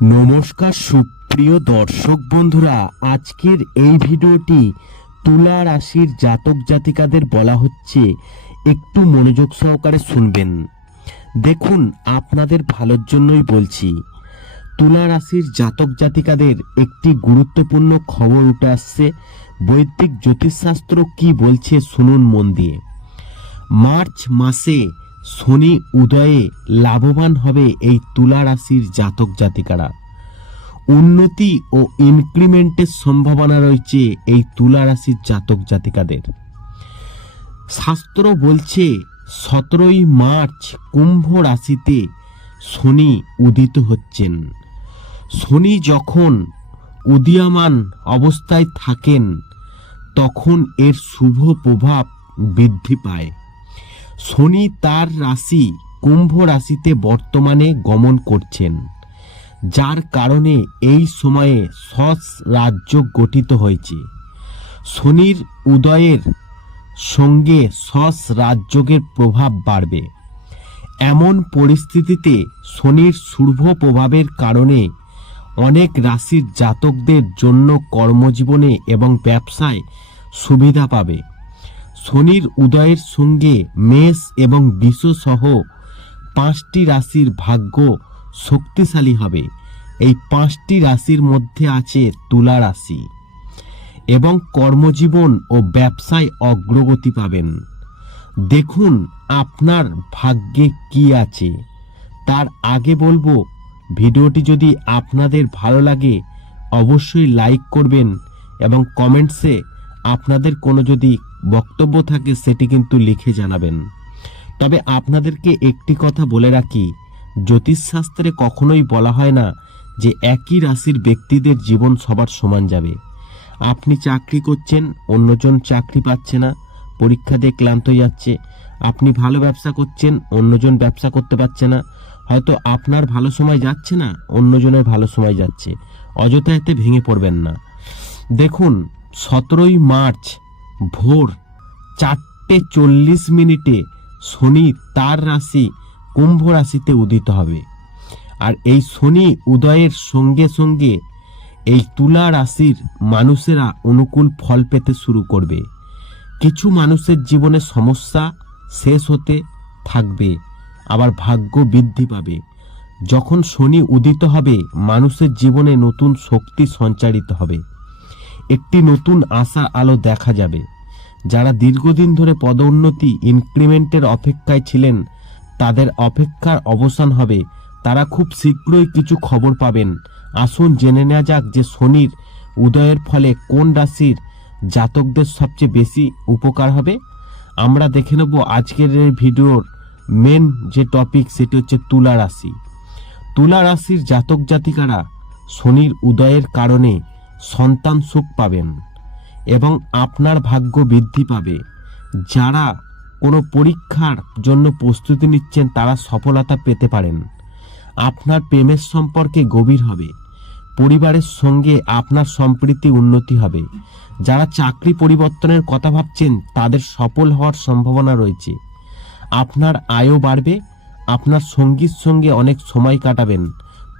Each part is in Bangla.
নমস্কার সুপ্রিয় দর্শক বন্ধুরা, আজকের এই ভিডিওটি তুলা রাশির জাতক জাতিকাদের বলা হচ্ছে, একটু মনোযোগ সহকারে শুনবেন। দেখুন, আপনাদের ভালোর জন্যই বলছি। তুলা রাশির জাতক জাতিকাদের একটি গুরুত্বপূর্ণ খবর উঠে আসছে। বৈদিক জ্যোতিষশাস্ত্র কি বলছে শুনুন মন দিয়ে। মার্চ মাসে শনি উদয়ে লাভবান হবে এই তুলা রাশির জাতক জাতিকারা। উন্নতি ও ইনক্রিমেন্টের সম্ভাবনা রয়েছে এই তুলা রাশির জাতক জাতিকাদের। শাস্ত্র বলছে 17ই মার্চ কুম্ভ রাশিতে শনি উদিত হচ্ছেন। শনি যখন উদীয়মান অবস্থায় থাকেন তখন এর শুভ প্রভাব বৃদ্ধি পায়। শনি তার রাশি কুম্ভ রাশিতে বর্তমানে গমন করছেন, যার কারণে এই সময়ে শস রাজ্য গঠিত হয়েছে। শনির উদয়ের সঙ্গে শস রাজযোগের প্রভাব বাড়বে। এমন পরিস্থিতিতে শনির শুভ প্রভাবের কারণে অনেক রাশির জাতকদের জন্য কর্মজীবনে এবং ব্যবসায় সুবিধা পাবে। শনির উদয়ের সঙ্গে মেষ এবং বৃষ সহ 5টি রাশির ভাগ্য শক্তিশালী হবে। এই 5টি রাশির মধ্যে আছে তুলা রাশি, এবং কর্মজীবন ও ব্যবসায় অগ্রগতি পাবেন। দেখুন আপনার ভাগ্যে কি আছে। তার আগে বলবো, ভিডিওটি যদি আপনাদের ভালো লাগে অবশ্যই লাইক করবেন এবং কমেন্টসে আপনাদের কোনো যদি বক্তব্য থাকে সেটি কিন্তু লিখে জানাবেন। তবে আপনাদেরকে একটি কথা বলে রাখি, জ্যোতিষশাস্ত্রে কখনোই বলা হয় না যে একই রাশির ব্যক্তিদের জীবন সবার সমান যাবে। আপনি চাকরি করছেন, অন্যজন চাকরি পাচ্ছে না, পরীক্ষা দিয়ে ক্লান্ত যাচ্ছে। আপনি ভালো ব্যবসা করছেন, অন্যজন ব্যবসা করতে পারছে না। হয়তো আপনার ভালো সময় যাচ্ছে না, অন্যজনের ভালো সময় যাচ্ছে। অযথা এতে ভেঙে পড়বেন না। দেখুন, 17ই মার্চ ভোর 4:40 শনি তার রাশি কুম্ভ রাশিতে উদিত হবে। আর এই শনি উদয়ের সঙ্গে সঙ্গে এই তুলা রাশির মানুষেরা অনুকূল ফল পেতে শুরু করবে। কিছু মানুষের জীবনে সমস্যা শেষ হতে থাকবে, আবার ভাগ্য বৃদ্ধি পাবে। যখন শনি উদিত হবে মানুষের জীবনে নতুন শক্তি সঞ্চারিত হবে, একটি নতুন আশার আলো দেখা যাবে। যারা দীর্ঘদিন ধরে পদোন্নতি ইনক্রিমেন্টের অপেক্ষায় ছিলেন তাদের অপেক্ষার অবসান হবে। তারা খুব শীঘ্রই কিছু খবর পাবেন। আসুন জেনে নেওয়া যাক যে শনির উদয়ের ফলে কোন রাশির জাতকদের সবচেয়ে বেশি উপকার হবে। আমরা দেখে নেব আজকের এই ভিডিওর মেন যে টপিক, সেটি হচ্ছে তুলা রাশি। তুলা রাশির জাতক জাতিকারা শনির উদয়ের কারণে সন্তান সুখ পাবেন এবং আপনার ভাগ্য বৃদ্ধি পাবে। যারা কোনো পরীক্ষার জন্য প্রস্তুতি নিচ্ছেন তারা সফলতা পেতে পারেন। আপনার প্রেমের সম্পর্কে গভীর হবে। পরিবারের সঙ্গে আপনার সম্প্রীতি উন্নতি হবে। যারা চাকরি পরিবর্তনের কথা ভাবছেন তাদের সফল হওয়ার সম্ভাবনা রয়েছে। আপনার আয়ও বাড়বে। আপনার সঙ্গীর সঙ্গে অনেক সময় কাটাবেন।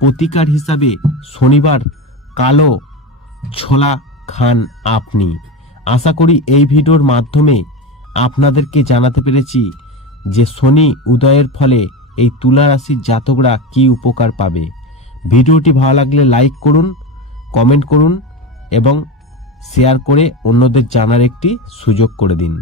প্রতিকার হিসাবে শনিবার কালো ছোলা খান আপনি। আশা করি এই ভিডিওর মাধ্যমে আপনাদেরকে জানাতে পেরেছি যে শনি উদয়ের ফলে এই তুলা রাশির জাতকরা কি উপকার পাবে। ভিডিওটি ভালো লাগলে লাইক করুন, কমেন্ট করুন এবং শেয়ার করে অন্যদের জানার একটি সুযোগ করে দিন।